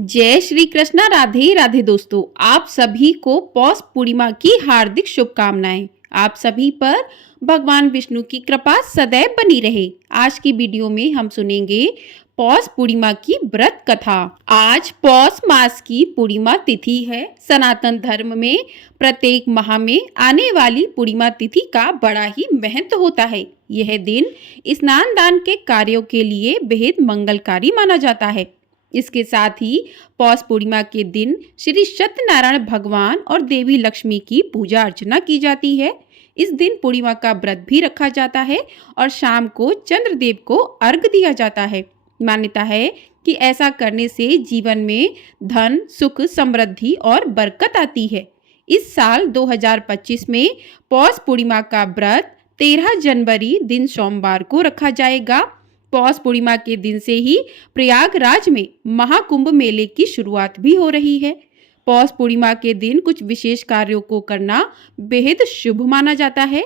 जय श्री कृष्णा। राधे राधे दोस्तों, आप सभी को पौष पूर्णिमा की हार्दिक शुभकामनाएं। आप सभी पर भगवान विष्णु की कृपा सदैव बनी रहे। आज की वीडियो में हम सुनेंगे पौष पूर्णिमा की व्रत कथा। आज पौष मास की पूर्णिमा तिथि है। सनातन धर्म में प्रत्येक माह में आने वाली पूर्णिमा तिथि का बड़ा ही महत्व होता है। यह दिन स्नान दान के कार्यों के लिए बेहद मंगलकारी माना जाता है। इसके साथ ही पौष पूर्णिमा के दिन श्री सत्यनारायण भगवान और देवी लक्ष्मी की पूजा अर्चना की जाती है। इस दिन पूर्णिमा का व्रत भी रखा जाता है और शाम को चंद्रदेव को अर्घ दिया जाता है। मान्यता है कि ऐसा करने से जीवन में धन, सुख, समृद्धि और बरकत आती है। इस साल 2025 में पौष पूर्णिमा का व्रत 13 जनवरी दिन सोमवार को रखा जाएगा। पौष पूर्णिमा के दिन से ही प्रयागराज में महाकुंभ मेले की शुरुआत भी हो रही है। पौष पूर्णिमा के दिन कुछ विशेष कार्यों को करना बेहद शुभ माना जाता है।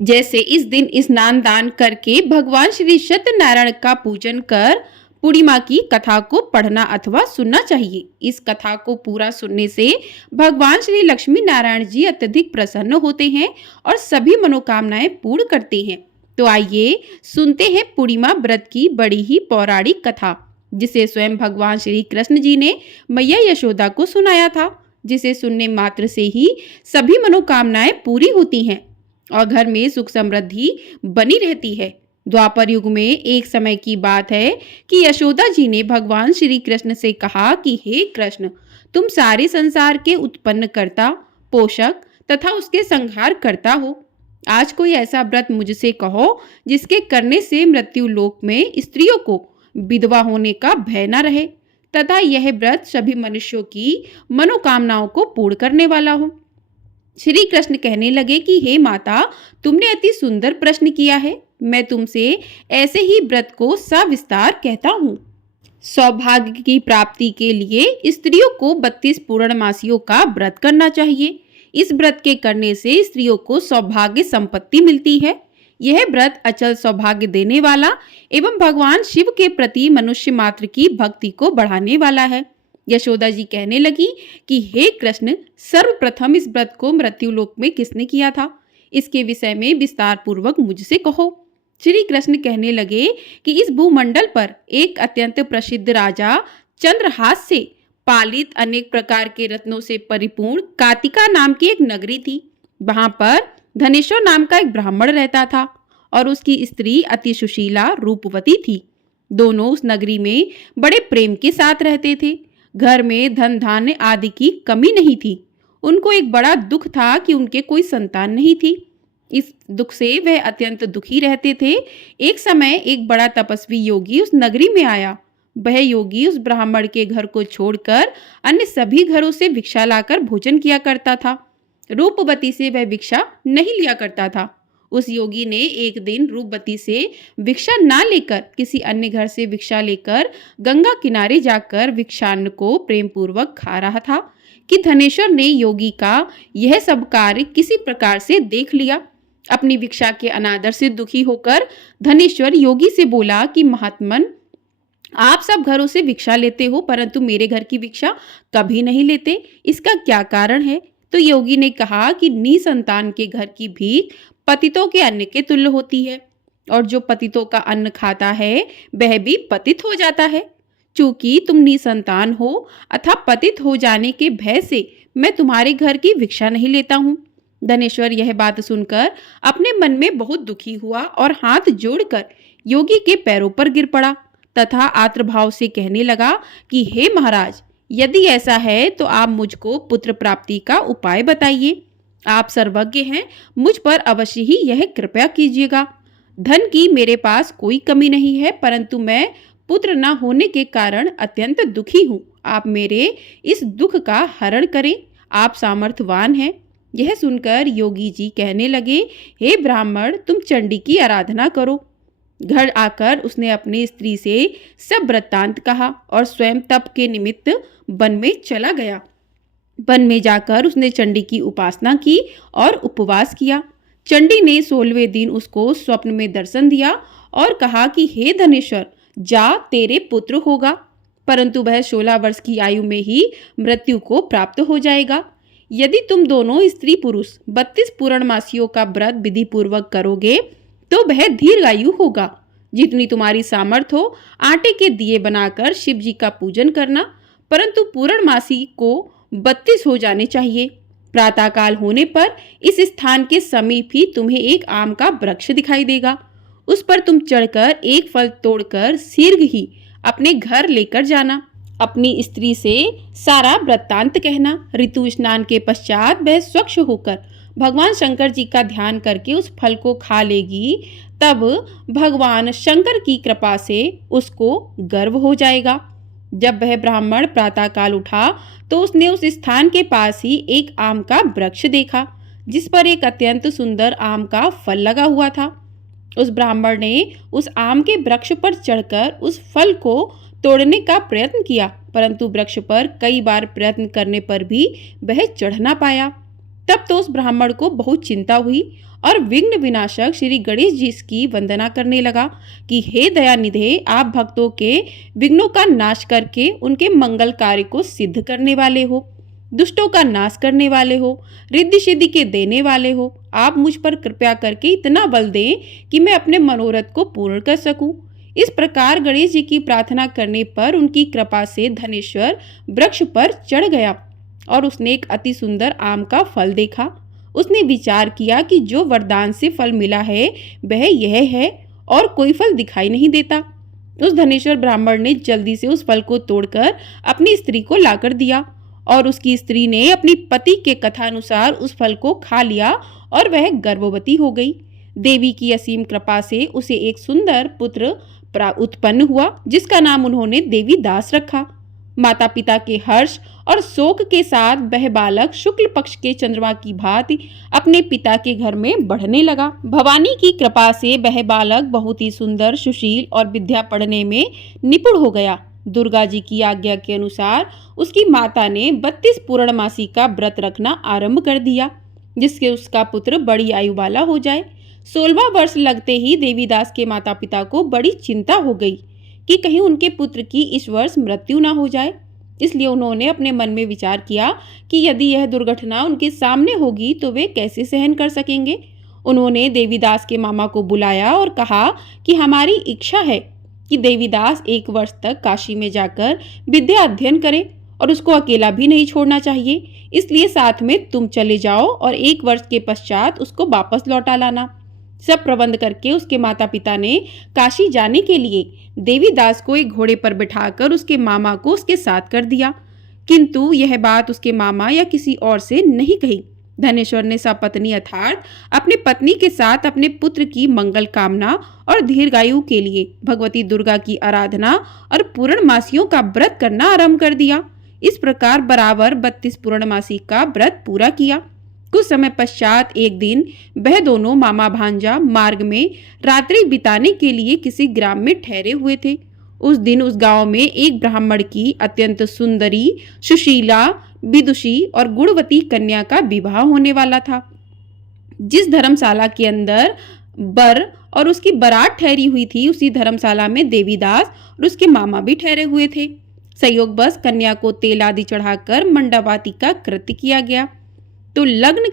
जैसे इस दिन स्नान दान करके भगवान श्री सत्यनारायण का पूजन कर पूर्णिमा की कथा को पढ़ना अथवा सुनना चाहिए। इस कथा को पूरा सुनने से भगवान श्री लक्ष्मी नारायण जी अत्यधिक प्रसन्न होते हैं और सभी मनोकामनाएं पूर्ण करते हैं। तो आइए सुनते हैं पूर्णिमा व्रत की बड़ी ही पौराणिक कथा, जिसे स्वयं भगवान श्री कृष्ण जी ने मैया यशोदा को सुनाया था, जिसे सुनने मात्र से ही सभी मनोकामनाएं पूरी होती हैं और घर में सुख समृद्धि बनी रहती है। द्वापर युग में एक समय की बात है कि यशोदा जी ने भगवान श्री कृष्ण से कहा कि हे कृष्ण, तुम सारे संसार के उत्पन्न करता, पोषक तथा उसके संहार करता हो। आज कोई ऐसा व्रत मुझसे कहो जिसके करने से मृत्यु लोक में स्त्रियों को विधवा होने का भय न रहे तथा यह व्रत सभी मनुष्यों की मनोकामनाओं को पूर्ण करने वाला हो। श्री कृष्ण कहने लगे कि हे माता, तुमने अति सुंदर प्रश्न किया है। मैं तुमसे ऐसे ही व्रत को सविस्तार कहता हूँ। सौभाग्य की प्राप्ति के लिए स्त्रियों को 32 पूर्णमासियों का व्रत करना चाहिए। इस व्रत के करने से स्त्रियों को सौभाग्य संपत्ति मिलती है। यह व्रत अचल सौभाग्य देने वाला एवं भगवान शिव के प्रति मनुष्य मात्र की भक्ति को बढ़ाने वाला है। यशोदा जी कहने लगी कि हे कृष्ण, सर्वप्रथम इस व्रत को मृत्युलोक में किसने किया था? इसके विषय में विस्तार पूर्वक मुझसे कहो। श्री कृष्ण कहने लगे कि इस भूमंडल पर एक अत्यंत प्रसिद्ध राजा चंद्रहास से पालित अनेक प्रकार के रत्नों से परिपूर्ण कातिका नाम की एक नगरी थी। वहां पर धनेश्वर नाम का एक ब्राह्मण रहता था और उसकी स्त्री अति सुशीला रूपवती थी। दोनों उस नगरी में बड़े प्रेम के साथ रहते थे। घर में धन धान्य आदि की कमी नहीं थी। उनको एक बड़ा दुख था कि उनके कोई संतान नहीं थी। इस दुख से वह अत्यंत दुखी रहते थे। एक समय एक बड़ा तपस्वी योगी उस नगरी में आया। वह योगी उस ब्राह्मण के घर को छोड़कर अन्य सभी घरों से भिक्षा लाकर भोजन किया करता था। रूपवती से वह भिक्षा नहीं लिया करता था। उस योगी ने एक दिन रूपवती से भिक्षा ना लेकर किसी अन्य घर से भिक्षा लेकर गंगा किनारे जाकर भिक्षान्न को प्रेम पूर्वक खा रहा था कि धनेश्वर ने योगी का यह सब कार्य किसी प्रकार से देख लिया। अपनी भिक्षा के अनादर से दुखी होकर धनेश्वर योगी से बोला कि महात्मन, आप सब घरों से भिक्षा लेते हो परंतु मेरे घर की भिक्षा कभी नहीं लेते, इसका क्या कारण है? तो योगी ने कहा कि निसंतान के घर की भीख पतितों के अन्न के तुल्य होती है और जो पतितों का अन्न खाता है वह भी पतित हो जाता है। चूंकि तुम निसंतान हो अथवा पतित हो जाने के भय से मैं तुम्हारे घर की भिक्षा नहीं लेता हूँ। धनेश्वर यह बात सुनकर अपने मन में बहुत दुखी हुआ और हाथ जोड़कर योगी के पैरों पर गिर पड़ा तथा आर्तभाव से कहने लगा कि हे महाराज, यदि ऐसा है तो आप मुझको पुत्र प्राप्ति का उपाय बताइए। आप सर्वज्ञ हैं, मुझ पर अवश्य ही यह कृपया कीजिएगा। धन की मेरे पास कोई कमी नहीं है, परंतु मैं पुत्र न होने के कारण अत्यंत दुखी हूँ। आप मेरे इस दुख का हरण करें, आप सामर्थ्यवान हैं। यह सुनकर योगी जी कहने लगे, हे ब्राह्मण, तुम चंडी की आराधना करो। घर आकर उसने अपनी स्त्री से सब वृत्तांत कहा और स्वयं तप के निमित्त वन में चला गया। वन में जाकर उसने चंडी की उपासना की और उपवास किया। चंडी ने 16वें दिन उसको स्वप्न में दर्शन दिया और कहा कि हे धनेश्वर, जा, तेरे पुत्र होगा। परंतु वह 16 वर्ष की आयु में ही मृत्यु को प्राप्त हो जाएगा। यदि तुम दोनों स्त्री पुरुष 32 पूर्णमासियों का व्रत विधि पूर्वक करोगे तो वह दीर्घायु होगा। जितनी तुम्हारी सामर्थ हो आटे के दिए बनाकर शिव जी का पूजन करना, परंतु पूर्णमासी को 32 हो जाने चाहिए। प्रातःकाल होने पर इस स्थान के समीप ही तुम्हें एक आम का वृक्ष दिखाई देगा। उस पर तुम चढ़कर एक फल तोड़कर शीघ्र ही अपने घर लेकर जाना। अपनी स्त्री से सारा वृत्तांत कहना। ऋतु स्नान के पश्चात वह स्वच्छ होकर भगवान शंकर जी का ध्यान करके उस फल को खा लेगी। तब भगवान शंकर की कृपा से उसको गर्व हो जाएगा। जब वह ब्राह्मण प्रातःकाल उठा तो उसने उस स्थान के पास ही एक आम का वृक्ष देखा जिस पर एक अत्यंत सुंदर आम का फल लगा हुआ था। उस ब्राह्मण ने उस आम के वृक्ष पर चढ़कर उस फल को तोड़ने का प्रयत्न किया, परंतु वृक्ष पर कई बार प्रयत्न करने पर भी वह चढ़ ना पाया। तब तो उस ब्राह्मण को बहुत चिंता हुई और विघ्न विनाशक श्री गणेश जी की वंदना करने लगा कि हे दयानिधे, आप भक्तों के विघ्नों का नाश करके उनके मंगल कार्य को सिद्ध करने वाले हो, दुष्टों का नाश करने वाले हो, रिद्धि सिद्धि के देने वाले हो। आप मुझ पर कृपया करके इतना बल दें कि मैं अपने मनोरथ को पूर्ण कर सकूं। इस प्रकार गणेश जी की प्रार्थना करने पर उनकी कृपा से धनेश्वर वृक्ष पर चढ़ गया और उसने एक अति सुंदर आम का फल देखा। उसने विचार किया कि जो वरदान से फल मिला है वह यह है और कोई फल दिखाई नहीं देता। उस धनेश्वर ब्राह्मण ने जल्दी से उस फल को तोड़कर अपनी स्त्री को लाकर दिया और उसकी स्त्री ने अपनी पति के कथानुसार उस फल को खा लिया और वह गर्भवती हो गई। देवी की असीम कृपा से उसे एक सुंदर पुत्र उत्पन्न हुआ जिसका नाम उन्होंने देवी दास रखा। माता पिता के हर्ष और शोक के साथ वह बालक शुक्ल पक्ष के चंद्रमा की भांति अपने पिता के घर में बढ़ने लगा। भवानी की कृपा से वह बालक बहुत ही सुंदर, सुशील और विद्या पढ़ने में निपुण हो गया। दुर्गा जी की आज्ञा के अनुसार उसकी माता ने 32 पूर्णमासी का व्रत रखना आरंभ कर दिया जिससे उसका पुत्र बड़ी आयु वाला हो जाए। 16वां वर्ष लगते ही देवीदास के माता पिता को बड़ी चिंता हो गई कि कहीं उनके पुत्र की इस वर्ष मृत्यु ना हो जाए। इसलिए उन्होंने अपने मन में विचार किया कि यदि यह दुर्घटना उनके सामने होगी तो वे कैसे सहन कर सकेंगे। उन्होंने देवीदास के मामा को बुलाया और कहा कि हमारी इच्छा है कि देवीदास 1 वर्ष तक काशी में जाकर विद्या अध्ययन करे और उसको अकेला भी नहीं छोड़ना चाहिए। इसलिए साथ में तुम चले जाओ और 1 वर्ष के पश्चात उसको वापस लौटा लाना। सब प्रबंध करके उसके माता पिता ने काशी जाने के लिए देवीदास को एक घोड़े पर बिठाकर उसके मामा को उसके साथ कर दिया, किंतु यह बात उसके मामा या किसी और से नहीं कही। धनेश्वर ने सपत्नी अर्थात अपनी पत्नी के साथ अपने पुत्र की मंगल कामना और दीर्घायु के लिए भगवती दुर्गा की आराधना और पूर्णमासियों का व्रत करना आरंभ कर दिया। इस प्रकार बराबर 32 पूर्णमासी का व्रत पूरा किया। कुछ समय पश्चात एक दिन वह दोनों मामा भांजा मार्ग में रात्रि बिताने के लिए किसी ग्राम में ठहरे हुए थे। उस दिन उस गांव में एक ब्राह्मण की अत्यंत सुंदरी, सुशीला, विदुषी और गुणवती कन्या का विवाह होने वाला था। जिस धर्मशाला के अंदर बर और उसकी बारात ठहरी हुई थी उसी धर्मशाला में देवीदास और उसके मामा भी ठहरे हुए थे। संयोगवश कन्या को तेल आदि चढ़ाकर मंडपाती का कृत्य किया गया तो लग्न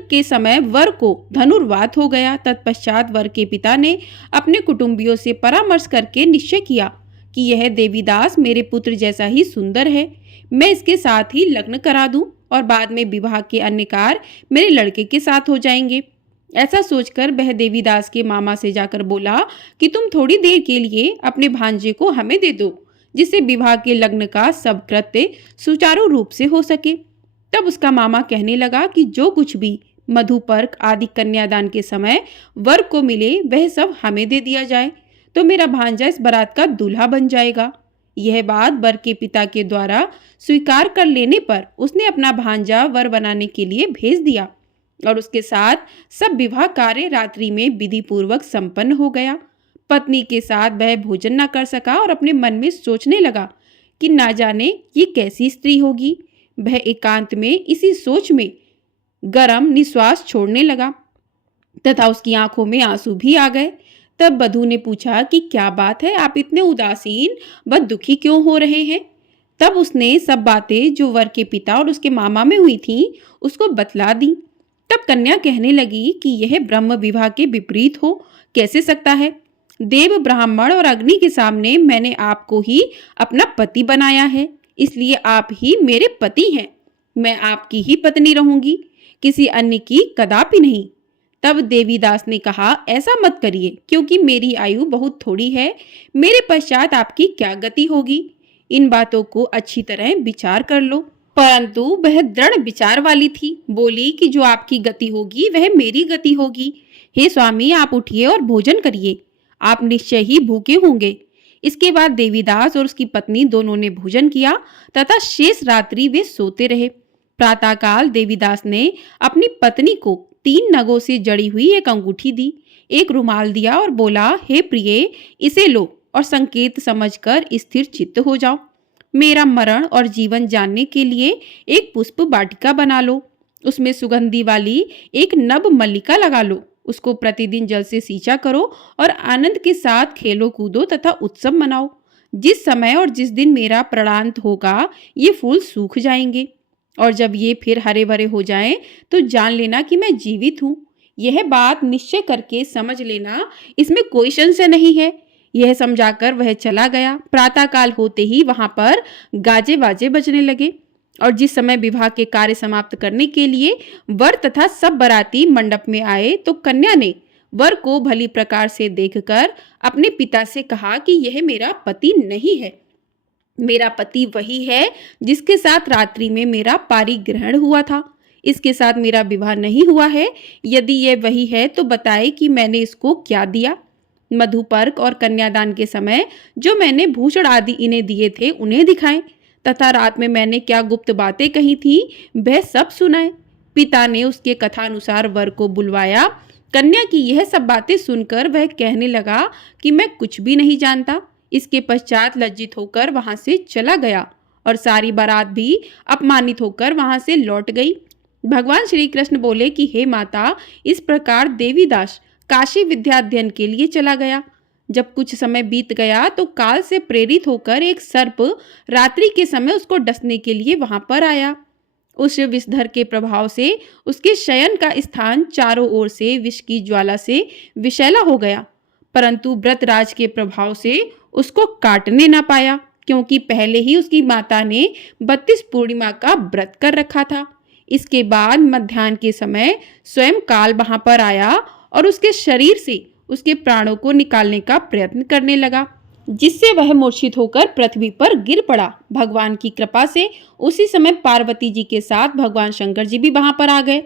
के समय वर को धनुर्वात हो गया। तत्पश्चात वर के पिता ने अपने कुटुंबियों से परामर्श करके निश्चय किया कि यह देवीदास मेरे पुत्र जैसा ही सुंदर है, मैं इसके साथ ही लग्न करा दूं और बाद में विवाह के अन्य कार्य मेरे लड़के के साथ हो जाएंगे। ऐसा सोचकर वह देवीदास के मामा से जाकर बोला कि तुम थोड़ी देर के लिए अपने भांजे को हमें दे दो जिससे विवाह के लग्न का सब कृत्य सुचारू रूप से हो सके। तब उसका मामा कहने लगा कि जो कुछ भी मधुपर्क आदि कन्यादान के समय वर को मिले वह सब हमें दे दिया जाए तो मेरा भांजा इस बारात का दूल्हा बन जाएगा। यह बात वर के पिता के द्वारा स्वीकार कर लेने पर उसने अपना भांजा वर बनाने के लिए भेज दिया और उसके साथ सब विवाह कार्य रात्रि में विधि पूर्वक संपन्न हो गया। पत्नी के साथ वह भोजन न कर सका और अपने मन में सोचने लगा कि ना जाने ये कैसी स्त्री होगी। वह एकांत में इसी सोच में गरम निश्वास छोड़ने लगा तथा उसकी आंखों में आंसू भी आ गए। तब बधू ने पूछा कि क्या बात है, आप इतने उदासीन व दुखी क्यों हो रहे हैं। तब उसने सब बातें जो वर के पिता और उसके मामा में हुई थी उसको बतला दी। तब कन्या कहने लगी कि यह ब्रह्म विवाह के विपरीत हो कैसे सकता है। देव, ब्राह्मण और अग्नि के सामने मैंने आपको ही अपना पति बनाया है, इसलिए आप ही मेरे पति हैं। मैं आपकी ही पत्नी रहूंगी, किसी अन्य की कदापि नहीं। तब देवीदास ने कहा, ऐसा मत करिए, क्योंकि मेरी आयु बहुत थोड़ी है। मेरे पश्चात आपकी क्या गति होगी, इन बातों को अच्छी तरह विचार कर लो। परंतु वह दृढ़ विचार वाली थी, बोली कि जो आपकी गति होगी वह मेरी गति होगी। हे स्वामी, आप उठिए और भोजन करिए, आप निश्चय ही भूखे होंगे। इसके बाद देवीदास और उसकी पत्नी दोनों ने भोजन किया तथा शेष रात्रि वे सोते रहे। प्रातःकाल देवीदास ने अपनी पत्नी को 3 नगों से जड़ी हुई एक अंगूठी दी, एक रुमाल दिया और बोला, हे प्रिय, इसे लो और संकेत समझकर स्थिर चित्त हो जाओ। मेरा मरण और जीवन जानने के लिए एक पुष्प वाटिका बना लो, उसमें सुगंधी वाली एक नभ मल्लिका लगा लो, उसको प्रतिदिन जल से सींचा करो और आनंद के साथ खेलो कूदो तथा उत्सव मनाओ। जिस समय और जिस दिन मेरा प्राणांत होगा ये फूल सूख जाएंगे, और जब ये फिर हरे भरे हो जाएं तो जान लेना कि मैं जीवित हूँ। यह बात निश्चय करके समझ लेना, इसमें कोई संशय नहीं है। यह समझाकर वह चला गया। प्रातःकाल होते ही वहां पर गाजे बाजे बजने लगे, और जिस समय विवाह के कार्य समाप्त करने के लिए वर तथा सब बाराती मंडप में आए तो कन्या ने वर को भली प्रकार से देखकर अपने पिता से कहा कि यह मेरा पति नहीं है। मेरा पति वही है जिसके साथ रात्रि में मेरा पारिग्रहण हुआ था, इसके साथ मेरा विवाह नहीं हुआ है। यदि यह वही है तो बताए कि मैंने इसको क्या दिया। मधुपर्क और कन्यादान के समय जो मैंने भूषण आदि इन्हें दिए थे उन्हें दिखाएं, तथा रात में मैंने क्या गुप्त बातें कही थी वह सब सुनाए। पिता ने उसके कथानुसार वर को बुलवाया। कन्या की यह सब बातें सुनकर वह कहने लगा कि मैं कुछ भी नहीं जानता। इसके पश्चात लज्जित होकर वहां से चला गया, और सारी बारात भी अपमानित होकर वहां से लौट गई। भगवान श्री कृष्ण बोले कि हे माता, इस प्रकार देवीदास काशी विद्याध्ययन के लिए चला गया। जब कुछ समय बीत गया तो काल से प्रेरित होकर एक सर्प रात्रि के समय उसको डसने के लिए वहां पर आया। उस विषधर के प्रभाव से उसके शयन का स्थान चारों ओर से विष की ज्वाला से विषैला हो गया, परंतु व्रतराज के प्रभाव से उसको काटने न पाया, क्योंकि पहले ही उसकी माता ने 32 पूर्णिमा का व्रत कर रखा था। इसके बाद मध्याह्न के समय स्वयं काल वहां पर आया और उसके शरीर से उसके प्राणों को निकालने का प्रयत्न करने लगा, जिससे वह मूर्छित होकर पृथ्वी पर गिर पड़ा। भगवान की कृपा से उसी समय पार्वती जी के साथ भगवान शंकर जी भी वहां पर आ गए।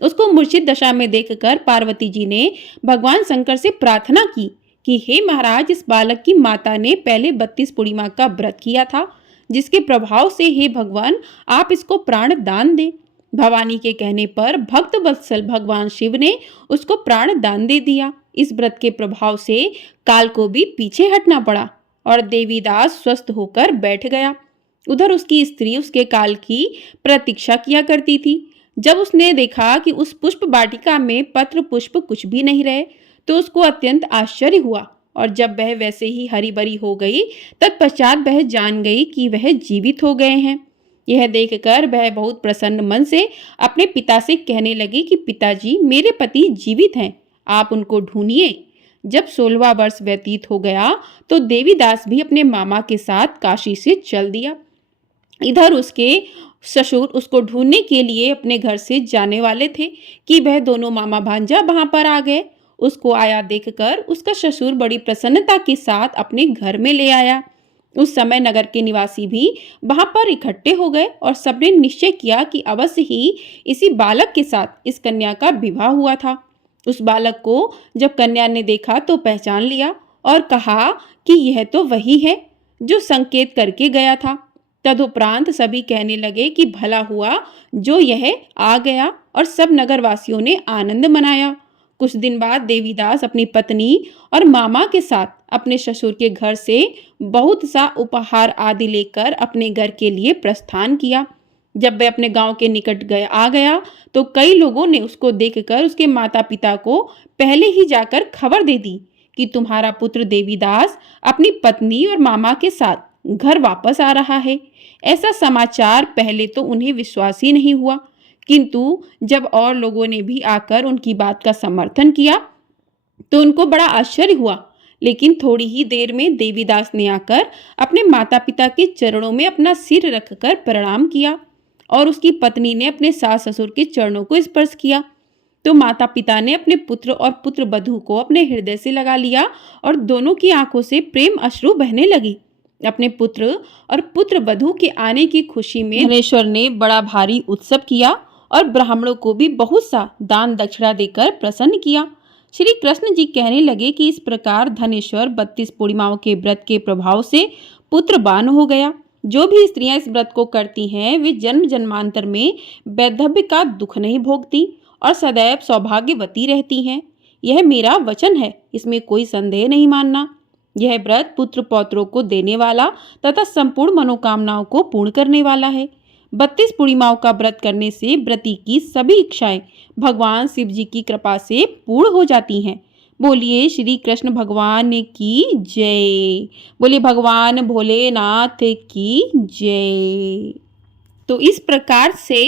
उसको मूर्छित दशा में देखकर पार्वती जी ने भगवान शंकर से प्रार्थना की कि हे महाराज, इस बालक की माता ने पहले 32 पूर्णिमा का व्रत किया था, जिसके प्रभाव से हे भगवान आप इसको प्राण दान दें। भवानी के कहने पर भक्त वत्सल भगवान शिव ने उसको प्राण दान दे दिया। इस व्रत के प्रभाव से काल को भी पीछे हटना पड़ा और देवीदास स्वस्थ होकर बैठ गया। उधर उसकी स्त्री उसके काल की प्रतीक्षा किया करती थी। जब उसने देखा कि उस पुष्प वाटिका में पत्र पुष्प कुछ भी नहीं रहे तो उसको अत्यंत आश्चर्य हुआ, और जब वह वैसे ही हरी भरी हो गई तत्पश्चात वह जान गई कि वह जीवित हो गए हैं। यह देखकर वह बहुत प्रसन्न मन से अपने पिता से कहने लगी कि पिताजी, मेरे पति जीवित हैं, आप उनको ढूंढिए। जब 16वां वर्ष व्यतीत हो गया तो देवीदास भी अपने मामा के साथ काशी से चल दिया। इधर उसके ससुर उसको ढूंढने के लिए अपने घर से जाने वाले थे कि वह दोनों मामा भांजा वहां पर आ गए। उसको आया देखकर उसका ससुर बड़ी प्रसन्नता के साथ अपने घर में ले आया। उस समय नगर के निवासी भी वहां पर इकट्ठे हो गए और सबने निश्चय किया कि अवश्य ही इसी बालक के साथ इस कन्या का विवाह हुआ था। उस बालक को जब कन्या ने देखा तो पहचान लिया और कहा कि यह तो वही है जो संकेत करके गया था। तदुपरांत सभी कहने लगे कि भला हुआ जो यह आ गया, और सब नगरवासियों ने आनंद मनाया। कुछ दिन बाद देवीदास अपनी पत्नी और मामा के साथ अपने ससुर के घर से बहुत सा उपहार आदि लेकर अपने घर के लिए प्रस्थान किया। जब वह अपने गांव के निकट आ गया तो कई लोगों ने उसको देखकर उसके माता पिता को पहले ही जाकर खबर दे दी कि तुम्हारा पुत्र देवीदास अपनी पत्नी और मामा के साथ घर वापस आ रहा है। ऐसा समाचार पहले तो उन्हें विश्वास ही नहीं हुआ, किंतु जब और लोगों ने भी आकर उनकी बात का समर्थन किया तो उनको बड़ा आश्चर्य हुआ। लेकिन थोड़ी ही देर में देवीदास ने आकर अपने माता पिता के चरणों में अपना सिर रखकर प्रणाम किया और उसकी पत्नी ने अपने सास ससुर के चरणों को स्पर्श किया। तो माता पिता ने अपने पुत्र और पुत्र वधू को अपने हृदय से लगा लिया और दोनों की आंखों से प्रेम अश्रु बहने लगी। अपने पुत्र और पुत्र वधू के आने की खुशी में धनेश्वर ने बड़ा भारी उत्सव किया और ब्राह्मणों को भी बहुत सा दान दक्षिणा देकर प्रसन्न किया। श्री कृष्ण जी कहने लगे कि इस प्रकार धनेश्वर 32 पूर्णिमाओं के व्रत के प्रभाव से पुत्रवान हो गया। जो भी स्त्रियां इस व्रत को करती हैं वे जन्म जन्मांतर में वैधव्य का दुख नहीं भोगती और सदैव सौभाग्यवती रहती हैं। यह मेरा वचन है, इसमें कोई संदेह नहीं मानना। यह व्रत पुत्र पौत्रों को देने वाला तथा संपूर्ण मनोकामनाओं को पूर्ण करने वाला है। 32 पूर्णिमाओं का व्रत करने से व्रती की सभी इच्छाएं भगवान शिव जी की कृपा से पूर्ण हो जाती हैं। बोलिए श्री कृष्ण भगवान की जय। बोलिए भगवान भोलेनाथ की जय। तो इस प्रकार से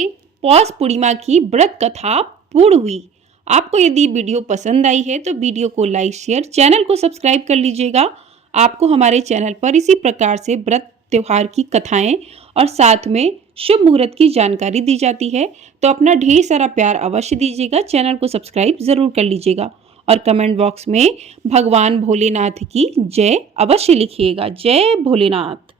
पौष पूर्णिमा की व्रत कथा पूर्ण हुई। आपको यदि वीडियो पसंद आई है तो वीडियो को लाइक शेयर, चैनल को सब्सक्राइब कर लीजिएगा। आपको हमारे चैनल पर इसी प्रकार से व्रत त्योहार की कथाएं और साथ में शुभ मुहूर्त की जानकारी दी जाती है। तो अपना ढेर सारा प्यार अवश्य दीजिएगा, चैनल को सब्सक्राइब जरूर कर लीजिएगा और कमेंट बॉक्स में भगवान भोलेनाथ की जय अवश्य लिखिएगा। जय भोलेनाथ।